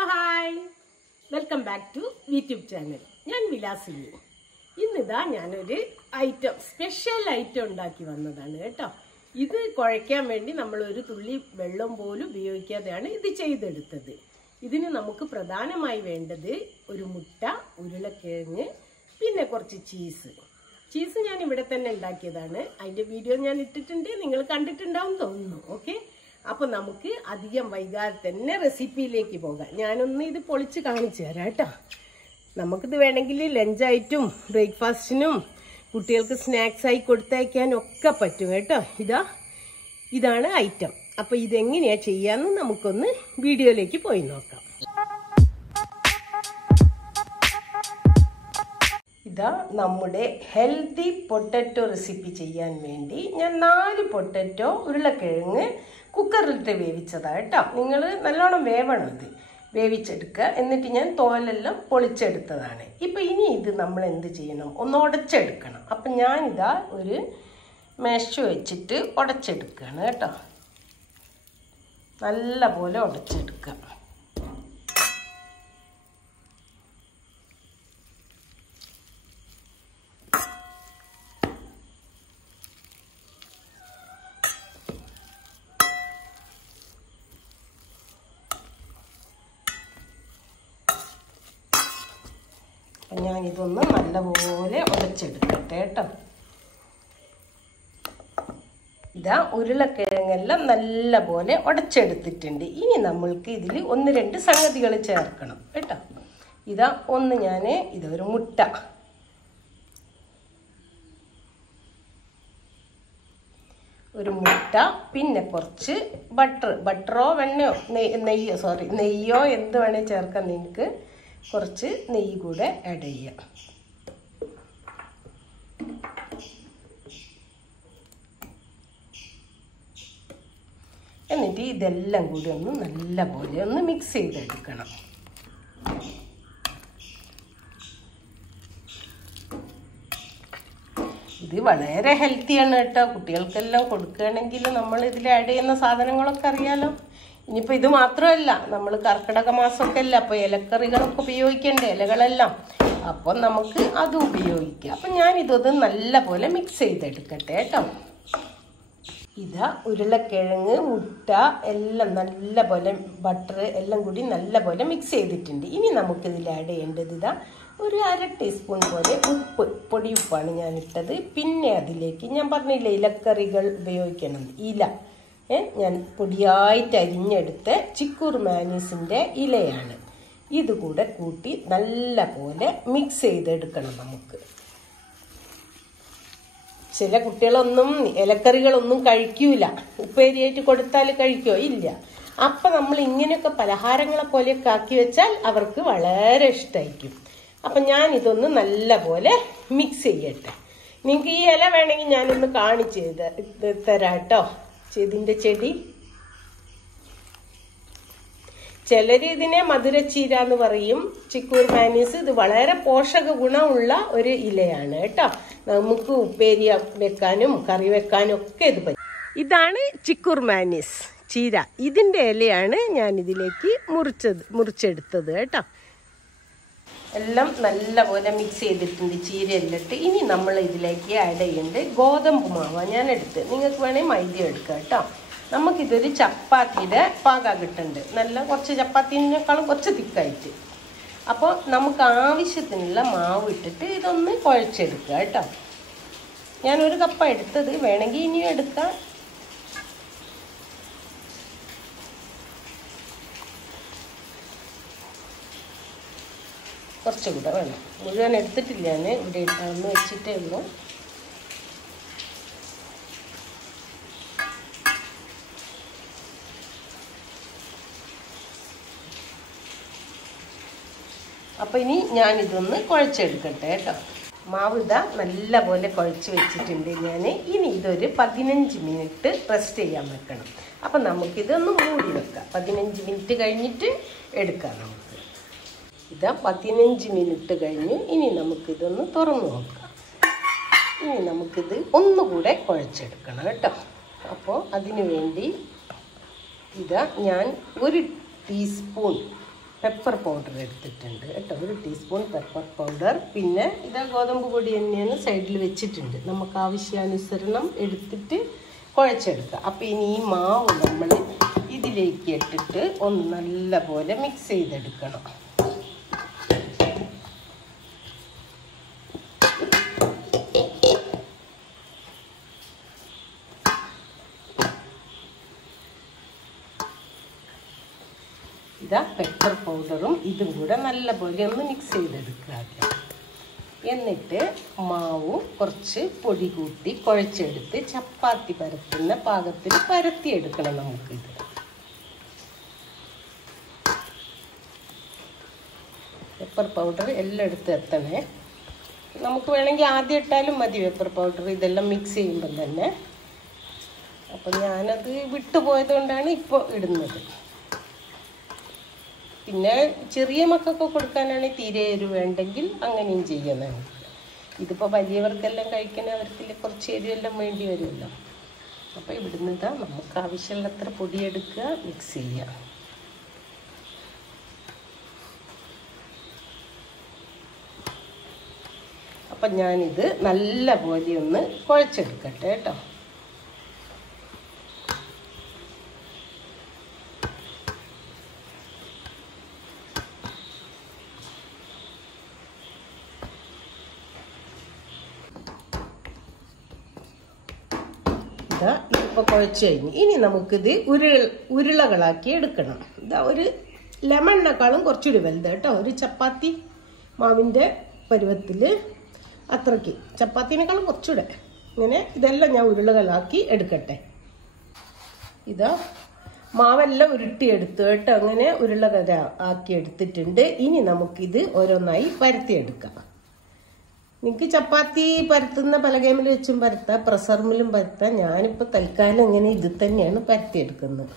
Hello, hi. Welcome back to VTube channel. ഞാൻ വിലാസിനി. ഇന്നിതാ ഞാനൊരു ഐറ്റം സ്പെഷ്യൽ ഐറ്റം ഉണ്ടാക്കി വന്നതാണ് കേട്ടോ. ഇത് കുഴയ്ക്കാൻ വേണ്ടി നമ്മൾ ഒരു തുള്ളി വെള്ളം പോലും ഉപയോഗിക്കാതെയാണ് ഇത് ചെയ്തെടുത്തത്. ഇതിന് നമുക്ക് പ്രധാനമായി വേണ്ടത് ഒരു മുട്ട, ഉരുളക്കിഴങ്ങ്, പിന്നെ കുറച്ച് ചീസ് ഞാൻ ഇവിടെ തന്നെ ഉണ്ടാക്കിയതാണ്. അതിന്റെ വീഡിയോ ഞാൻ ഇട്ടിട്ടുണ്ട്, നിങ്ങൾ കണ്ടിട്ടുണ്ടാവും തോന്നുന്നു. ഓക്കെ, അപ്പൊ നമുക്ക് അധികം വൈകാതെ തന്നെ റെസിപ്പിയിലേക്ക് പോകാം. ഞാനൊന്ന് ഇത് പൊളിച്ച് കാണിച്ചു തരാം കേട്ടോ. നമുക്കിത് വേണമെങ്കിൽ ലഞ്ചായിട്ടും ബ്രേക്ക്ഫാസ്റ്റിനും കുട്ടികൾക്ക് സ്നാക്സ് ആയി കൊടുത്തയക്കാനും ഒക്കെ പറ്റും കേട്ടോ. ഇതാണ് ഐറ്റം. അപ്പൊ ഇതെങ്ങനെയാ ചെയ്യാന്ന് നമുക്കൊന്ന് വീഡിയോയിലേക്ക് പോയി നോക്കാം. ഇതാ നമ്മുടെ ഹെൽത്തി പൊട്ടറ്റോ റെസിപ്പി ചെയ്യാൻ വേണ്ടി ഞാൻ 4 പൊട്ടറ്റോ ഉരുളക്കിഴങ്ങ് കുക്കറിലിട്ട് വേവിച്ചതാ കേട്ടോ. നിങ്ങൾ നല്ലോണം വേവണം, ഇത് വേവിച്ചെടുക്കുക. എന്നിട്ട് ഞാൻ തോലെല്ലാം പൊളിച്ചെടുത്തതാണ്. ഇപ്പം ഇനി ഇത് നമ്മൾ എന്ത് ചെയ്യണം, ഒന്ന് ഉടച്ചെടുക്കണം. അപ്പം ഞാനിതാ ഒരു മെഷ് വെച്ചിട്ട് ഉടച്ചെടുക്കുകയാണ് കേട്ടോ. നല്ല പോലെ ഉടച്ചെടുക്കുക. അപ്പം ഞാനിതൊന്ന് നല്ലപോലെ ഉടച്ചെടുക്കട്ടെ കേട്ടോ. ഇതാ ഉരുളക്കിഴങ്ങെല്ലാം നല്ല പോലെ ഉടച്ചെടുത്തിട്ടുണ്ട്. ഇനി നമ്മൾക്ക് ഇതിൽ 1-2 സംഗതികൾ ചേർക്കണം കേട്ടോ. ഇതാ ഒന്ന് ഞാൻ ഇതൊരു മുട്ട, പിന്നെ കുറച്ച് ബട്ടറോ വെണ്ണയോ നെയ്യോ എന്ത് വേണേൽ ചേർക്കാൻ. നിങ്ങൾക്ക് കുറച്ച് നെയ്യ് കൂടെ ആഡ് ചെയ്യാം. എന്നിട്ട് ഇതെല്ലാം കൂടി ഒന്ന് നല്ല പോലെ ഒന്ന് മിക്സ് ചെയ്തെടുക്കണം. ഇത് വളരെ ഹെൽത്തിയാണ് കേട്ടോ. കുട്ടികൾക്കെല്ലാം കൊടുക്കുകയാണെങ്കിൽ നമ്മൾ ഇതിൽ ആഡ് ചെയ്യുന്ന സാധനങ്ങളൊക്കെ അറിയാലോ. ഇനിയിപ്പോൾ ഇത് മാത്രമല്ല, നമ്മൾ കർക്കിടക മാസമൊക്കെ അല്ല, അപ്പോൾ ഇലക്കറികളൊക്കെ ഉപയോഗിക്കേണ്ട ഇലകളെല്ലാം, അപ്പം നമുക്ക് അതും ഉപയോഗിക്കാം. അപ്പം ഞാനിതൊന്ന് നല്ല പോലെ മിക്സ് ചെയ്തെടുക്കട്ടെ കേട്ടോ. ഇതാ ഉരുളക്കിഴങ്ങ്, മുട്ട എല്ലാം നല്ല പോലെ, ബട്ടർ എല്ലാം കൂടി നല്ല പോലെ മിക്സ് ചെയ്തിട്ടുണ്ട്. ഇനി നമുക്കിതിൽ ആഡ് ചെയ്യേണ്ടത് ഇതാ ഒരു 1/2 ടീസ്പൂൺ പോലെ പൊടിയുപ്പാണ് ഞാൻ ഇട്ടത്. പിന്നെ അതിലേക്ക് ഞാൻ പറഞ്ഞില്ല ഇലക്കറികൾ ഉപയോഗിക്കണം. ഞാൻ പൊടിയായിട്ട് അരിഞ്ഞെടുത്ത ചിക്കുർമാനീസിൻ്റെ ഇലയാണ്. ഇതുകൂടെ കൂട്ടി നല്ല പോലെ മിക്സ് ചെയ്തെടുക്കണം നമുക്ക്. ചില കുട്ടികളൊന്നും ഇലക്കറികളൊന്നും കഴിക്കൂല, ഉപ്പേരിയായിട്ട് കൊടുത്താൽ കഴിക്കോ ഇല്ല. അപ്പം നമ്മൾ ഇങ്ങനെയൊക്കെ പലഹാരങ്ങളെ പോലെയൊക്കെ ആക്കി വെച്ചാൽ അവർക്ക് വളരെ ഇഷ്ടമായിരിക്കും. അപ്പം ഞാൻ ഇതൊന്ന് നല്ല പോലെ മിക്സ് ചെയ്യട്ടെ. നിങ്ങൾക്ക് ഈ ഇല വേണമെങ്കിൽ ഞാനൊന്ന് കാണിച്ച് തരാം കേട്ടോ. ഇതിൻ്റെ ചെടി ചിലർ ഇതിനെ മധുരച്ചീര എന്ന് പറയും. ചിക്കൂർമാനീസ് ഇത് വളരെ പോഷക ഗുണമുള്ള ഒരു ഇലയാണ് കേട്ടോ. നമുക്ക് ഉപ്പേരി വെക്കാനും കറി വെക്കാനും ഒക്കെ ഇത് പറ്റും. ഇതാണ് ചിക്കൂർമാനീസ് ചീര. ഇതിൻ്റെ ഇലയാണ് ഞാൻ ഇതിലേക്ക് മുറിച്ചെടുത്തത് കേട്ടോ. എല്ലാം നല്ല പോലെ മിക്സ് ചെയ്തിട്ടുണ്ട് ചീരയെല്ലാം ഇട്ട്. ഇനി നമ്മൾ ഇതിലേക്ക് ആഡ് ചെയ്യേണ്ടത് ഗോതമ്പ് മാവാണ് ഞാൻ എടുത്ത്. നിങ്ങൾക്ക് വേണമെങ്കിൽ മൈദ എടുക്കാം കേട്ടോ. നമുക്കിതൊരു ചപ്പാത്തിയുടെ പാകം കിട്ടുന്നുണ്ട്. നല്ല കുറച്ച് ചപ്പാത്തിനേക്കാളും കുറച്ച് തിക്കായിട്ട്. അപ്പോൾ നമുക്ക് ആവശ്യത്തിനുള്ള മാവ് ഇട്ടിട്ട് ഇതൊന്ന് കുഴച്ചെടുക്കുക കേട്ടോ. ഞാനൊരു കപ്പാണ് എടുത്തത്, വേണമെങ്കിൽ ഇനിയും എടുക്കാം. കുറച്ചുകൂടെ വേണം, മുഴുവൻ എടുത്തിട്ടില്ല ഞാൻ, ഇവിടെ ഒന്ന് വെച്ചിട്ടേ ഉള്ളൂ. അപ്പം ഇനി ഞാനിതൊന്ന് കുഴച്ചെടുക്കട്ടെ കേട്ടോ. മാവ് ഇതാ നല്ല പോലെ കുഴച്ച് വെച്ചിട്ടുണ്ട് ഞാൻ. ഇനി ഇതൊരു 15 മിനിറ്റ് റെസ്റ്റ് ചെയ്യാൻ വെക്കണം. അപ്പം നമുക്കിതൊന്ന് മൂടി വെക്കാം. 15 മിനിറ്റ് കഴിഞ്ഞിട്ട് എടുക്കാം നമുക്ക്. ഇതാ 15 മിനിറ്റ് കഴിഞ്ഞ്. ഇനി നമുക്കിതൊന്ന് തുറന്നു നോക്കാം. ഇനി നമുക്കിത് ഒന്നുകൂടെ കുഴച്ചെടുക്കണം കേട്ടോ. അപ്പോൾ അതിനു വേണ്ടി ഇതാ ഞാൻ 1 ടീസ്പൂൺ പെപ്പർ പൗഡർ എടുത്തിട്ടുണ്ട് കേട്ടോ, 1 ടീസ്പൂൺ പെപ്പർ പൗഡർ. പിന്നെ ഇതാ ഗോതമ്പ് പൊടി തന്നെയാണ് സൈഡിൽ വെച്ചിട്ടുണ്ട്. നമുക്ക് ആവശ്യാനുസരണം എടുത്തിട്ട് കുഴച്ചെടുക്കുക. അപ്പോൾ ഇനി ഈ മാവ് നമ്മൾ ഇതിലേക്ക് ഇട്ടിട്ട് ഒന്ന് നല്ലപോലെ മിക്സ് ചെയ്തെടുക്കണം. ഇതാ പെപ്പർ പൗഡറും ഇതും കൂടെ നല്ലപോലെ ഒന്ന് മിക്സ് ചെയ്തെടുക്കുക. എന്നിട്ട് മാവും കുറച്ച് പൊടി കൂട്ടി കുഴച്ചെടുത്ത് ചപ്പാത്തി പരത്തുന്ന പാകത്തിൽ പരത്തിയെടുക്കണം. നമുക്കിത് പെപ്പർ പൗഡർ എല്ലായിടത്തും എത്തണേ. നമുക്ക് വേണമെങ്കിൽ ആദ്യം ഇട്ടാലും മതി പെപ്പർ പൗഡർ, ഇതെല്ലാം മിക്സ് ചെയ്യുമ്പം തന്നെ. അപ്പം ഞാനത് വിട്ടുപോയത് കൊണ്ടാണ് ഇപ്പോൾ ഇടുന്നത്. പിന്നെ ചെറിയ മക്കൾക്ക് കൊടുക്കാനാണെങ്കിൽ തീരെ എരിവ് വേണ്ടെങ്കിൽ അങ്ങനെയും ചെയ്യുന്നത്. ഇതിപ്പോൾ വലിയവർക്കെല്ലാം കഴിക്കാൻ അവർക്ക് കുറച്ച് എരിവെല്ലാം വേണ്ടി വരുമല്ലോ. അപ്പോൾ ഇവിടുന്ന് ഇതാ നമുക്ക് ആവശ്യമുള്ളത്ര പൊടിയെടുക്കുക, മിക്സ് ചെയ്യുക. അപ്പം ഞാനിത് നല്ല പോലെ ഒന്ന് കുഴച്ചെടുക്കട്ടെ കേട്ടോ. ഇപ്പോൾ കുഴച്ച് കഴിഞ്ഞ് ഇനി നമുക്കിത് ഉരുളകളാക്കി എടുക്കണം. ഇതാ ഒരു ലെമണിനേക്കാളും കുറച്ചുകൂടി വലുത് കേട്ടോ, ഒരു ചപ്പാത്തി മാവിൻ്റെ പരുവത്തിൽ, അത്രയ്ക്ക് ചപ്പാത്തിനേക്കാളും കുറച്ചുകൂടെ. ഇങ്ങനെ ഇതെല്ലാം ഞാൻ ഉരുളകളാക്കി എടുക്കട്ടെ. ഇതാ മാവെല്ലാം ഉരുട്ടിയെടുത്തു കേട്ടോ, അങ്ങനെ ഉരുളകൾ ആക്കി എടുത്തിട്ടുണ്ട്. ഇനി നമുക്കിത് ഓരോന്നായി പരത്തിയെടുക്കാം. നിങ്ങൾക്ക് ചപ്പാത്തി പരത്തുന്ന പലകേമിൽ വെച്ചും പരത്താം, പ്രസറിലും പരത്താം. ഞാനിപ്പോൾ തൽക്കാലം ഇങ്ങനെ ഇത് തന്നെയാണ് പരത്തിയെടുക്കുന്നത്.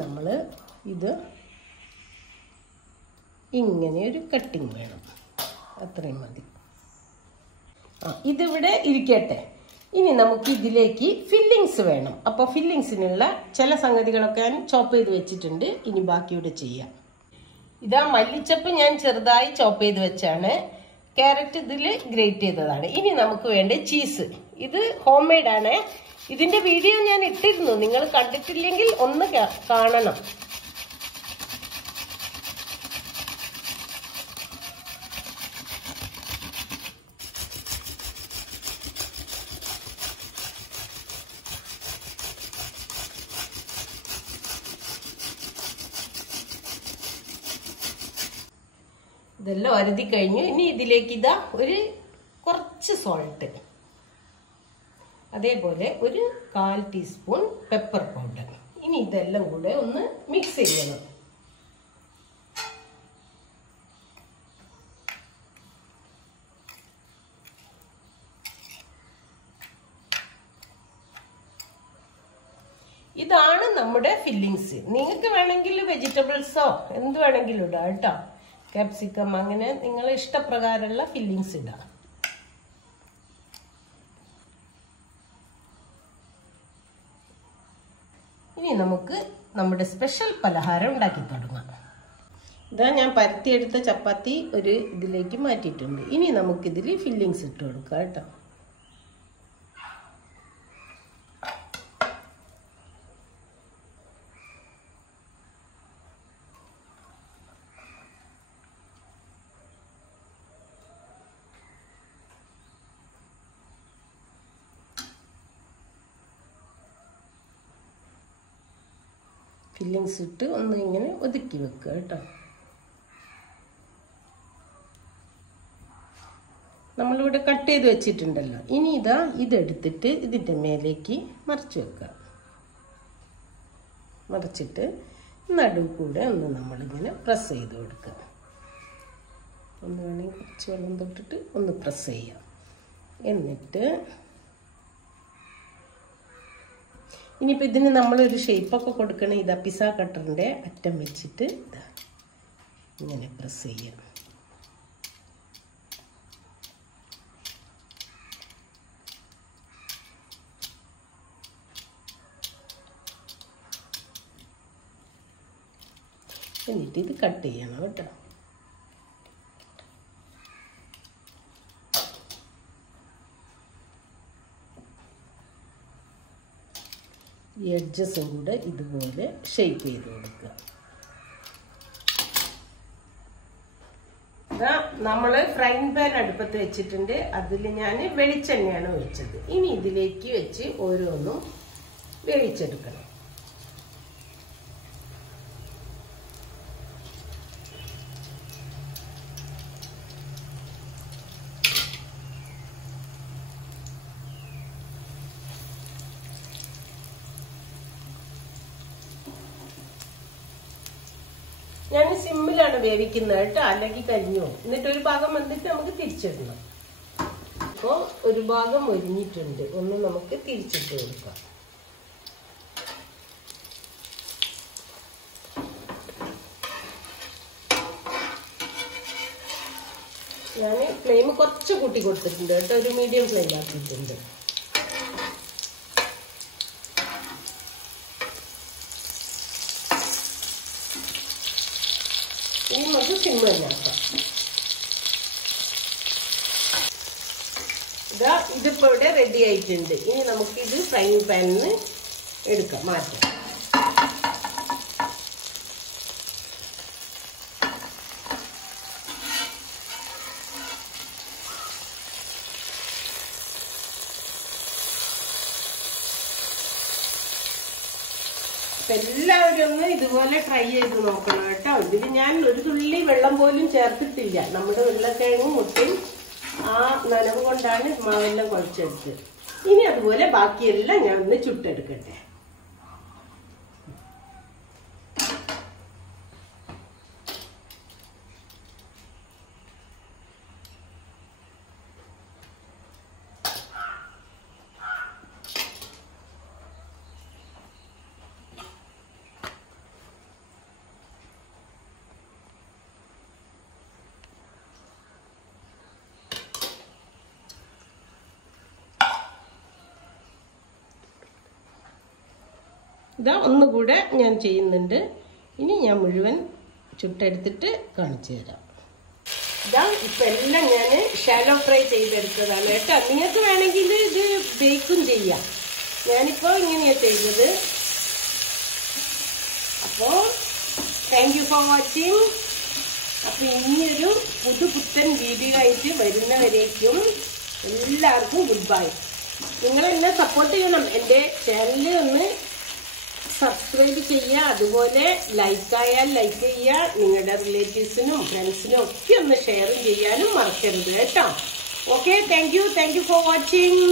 നമ്മൾ ഇത് ഇങ്ങനെ ഒരു കട്ടിങ് വേണം, അത്രയും മതി. ഇതിവിടെ ഇരിക്കട്ടെ. ഇനി നമുക്ക് ഇതിലേക്ക് ഫില്ലിങ്സ് വേണം. അപ്പോൾ ഫില്ലിങ്സിനുള്ള ചില സംഗതികളൊക്കെ ഞാൻ ചോപ്പ് ചെയ്ത് വെച്ചിട്ടുണ്ട്. ഇനി ബാക്കിയൂടെ ചെയ്യാം. ഇതാ മല്ലിച്ചപ്പ് ഞാൻ ചെറുതായി ചോപ്പ് ചെയ്ത് വെച്ചാണ്. ക്യാരറ്റ് ഇതിൽ ഗ്രേറ്റ് ചെയ്തതാണ്. ഇനി നമുക്ക് വേണ്ട ചീസ്. ഇത് ഹോം മെയ്ഡ് ആണ്. ഇതിന്റെ വീഡിയോ ഞാൻ ഇട്ടിരുന്നു, നിങ്ങൾ കണ്ടിട്ടില്ലെങ്കിൽ ഒന്ന് കാണണം. ഇതെല്ലാം അരുതി കഴിഞ്ഞു. ഇനി ഇതിലേക്ക് ഇതാ ഒരു കുറച്ച് സോൾട്ട്, അതേപോലെ ഒരു 1/4 ടീസ്പൂൺ പെപ്പർ പൗഡർ. ഇനി ഇതെല്ലാം കൂടെ ഒന്ന് മിക്സ് ചെയ്യണം. ഇതാണ് നമ്മുടെ ഫില്ലിങ്സ്. നിങ്ങൾക്ക് വേണമെങ്കിൽ വെജിറ്റബിൾസോ എന്ത് വേണമെങ്കിലും ഇടാം കേട്ടോ, ക്യാപ്സിക്കം, അങ്ങനെ നിങ്ങളെ ഇഷ്ടപ്രകാരമുള്ള ഫില്ലിങ്സ് ഇടാം. ഇനി നമുക്ക് നമ്മുടെ സ്പെഷ്യൽ പലഹാരം ഉണ്ടാക്കി തുടങ്ങാം. ഇതാ ഞാൻ പരത്തിയെടുത്ത ചപ്പാത്തി ഒരു ഇതിലേക്ക് മാറ്റിയിട്ടുണ്ട്. ഇനി നമുക്കിതിൽ ഫില്ലിങ്സ് ഇട്ട് കൊടുക്കാം കേട്ടോ. ഫില്ലിങ്സ് ഇട്ട് ഒന്ന് ഇങ്ങനെ ഒതുക്കി വെക്കുക കേട്ടോ. നമ്മളിവിടെ കട്ട് ചെയ്ത് വെച്ചിട്ടുണ്ടല്ലോ. ഇനി ഇതാ ഇതെടുത്തിട്ട് ഇതിൻ്റെ മേലേക്ക് മറിച്ച് വെക്കുക. മറിച്ചിട്ട് നടുവ് കൂടെ ഒന്ന് നമ്മളിങ്ങനെ പ്രസ് ചെയ്ത് കൊടുക്കുക. ഒന്ന് വേണമെങ്കിൽ കുറച്ച് വെള്ളം തൊട്ടിട്ട് ഒന്ന് പ്രസ് ചെയ്യാം. എന്നിട്ട് ഇനിയിപ്പോൾ ഇതിന് നമ്മളൊരു ഷേപ്പൊക്കെ കൊടുക്കണം. ഇതാ പിസ്സ കട്ടറിൻ്റെ അറ്റം വെച്ചിട്ട് ഇതാ ഇങ്ങനെ പ്രസ് ചെയ്യാം. എന്നിട്ട് ഇത് കട്ട് ചെയ്യണം കേട്ടോ. ഈ എഡ്ജസും കൂടെ ഇതുപോലെ ഷേപ്പ് ചെയ്ത് കൊടുക്കുക. നമ്മൾ ഫ്രൈങ് പാൻ അടുപ്പത്ത് വെച്ചിട്ടുണ്ട്. അതിൽ ഞാൻ വെളിച്ചെണ്ണയാണ് ഒഴിച്ചത്. ഇനി ഇതിലേക്ക് വെച്ച് ഓരോന്നും വേവിച്ചെടുക്കണം. ഞാൻ സിമ്മിലാണ് വേവിക്കുന്നത് കേട്ടോ, അല്ലെങ്കിൽ കരിഞ്ഞു. എന്നിട്ട് ഒരു ഭാഗം വന്നിട്ട് നമുക്ക് തിരിച്ചിടണം. അപ്പോൾ ഒരു ഭാഗം ഒരിഞ്ഞിട്ടുണ്ട്, ഒന്ന് നമുക്ക് തിരിച്ചിട്ട് കൊടുക്കാം. ഞാൻ ഫ്ലെയിം കുറച്ച് കൂട്ടി കൊടുത്തിട്ടുണ്ട് കേട്ടോ, ഒരു മീഡിയം ഫ്ലെയിം ആക്കിയിട്ടുണ്ട്. ഇനി നമുക്ക് സിമ്മ് തന്നെ ആക്കാം. ഇതാ ഇതിപ്പോൾ ഇവിടെ റെഡി ആയിട്ടുണ്ട്. ഇനി നമുക്കിത് ഫ്രൈങ് പാനിൽ എടുക്കാം, മാറ്റാം. എല്ലാവരും ഒന്ന് ഇതുപോലെ ട്രൈ ചെയ്ത് നോക്കണം കേട്ടോ. ഇതിൽ ഞാൻ ഒരു തുള്ളി വെള്ളം പോലും ചേർത്തിട്ടില്ല. നമ്മുടെ ഉരുളക്കിഴങ്ങും മുട്ടയും ആ നനവ് കൊണ്ടാണ് മാവെല്ലാം കുഴച്ചെടുത്തത്. ഇനി അതുപോലെ ബാക്കിയെല്ലാം ഞാൻ ഒന്ന് ചുട്ടെടുക്കട്ടെ. ഇതാ ഒന്നുകൂടെ ഞാൻ ചെയ്യുന്നുണ്ട്. ഇനി ഞാൻ മുഴുവൻ ചുട്ടെടുത്തിട്ട് കാണിച്ചു തരാം. ഇതാ ഇപ്പം എല്ലാം ഞാൻ ഷാലോ ഫ്രൈ ചെയ്തെടുത്തതാണ് കേട്ടോ. നിങ്ങൾക്ക് വേണമെങ്കിൽ ഇത് ബേക്കും ചെയ്യാം. ഞാനിപ്പോൾ ഇങ്ങനെയാണ് ചെയ്തത്. അപ്പോൾ താങ്ക് യു ഫോർ വാച്ചിങ്. അപ്പോൾ ഇനിയൊരു പുതുപുത്തൻ വീഡിയോ ആയിട്ട് വരുന്നവരേക്കും എല്ലാവർക്കും ഗുഡ് ബൈ. നിങ്ങളെന്നെ സപ്പോർട്ട് ചെയ്യണം. എൻ്റെ ചാനൽ ഒന്ന് സബ്സ്ക്രൈബ് ചെയ്യുക. അതുപോലെ ലൈക്കായാൽ ലൈക്ക് ചെയ്യുക. നിങ്ങളുടെ റിലേറ്റീവ്സിനും ഫ്രണ്ട്സിനും ഒക്കെ ഒന്ന് ഷെയർ ചെയ്യാനും മറക്കരുത് കേട്ടോ. Okay, thank you for watching.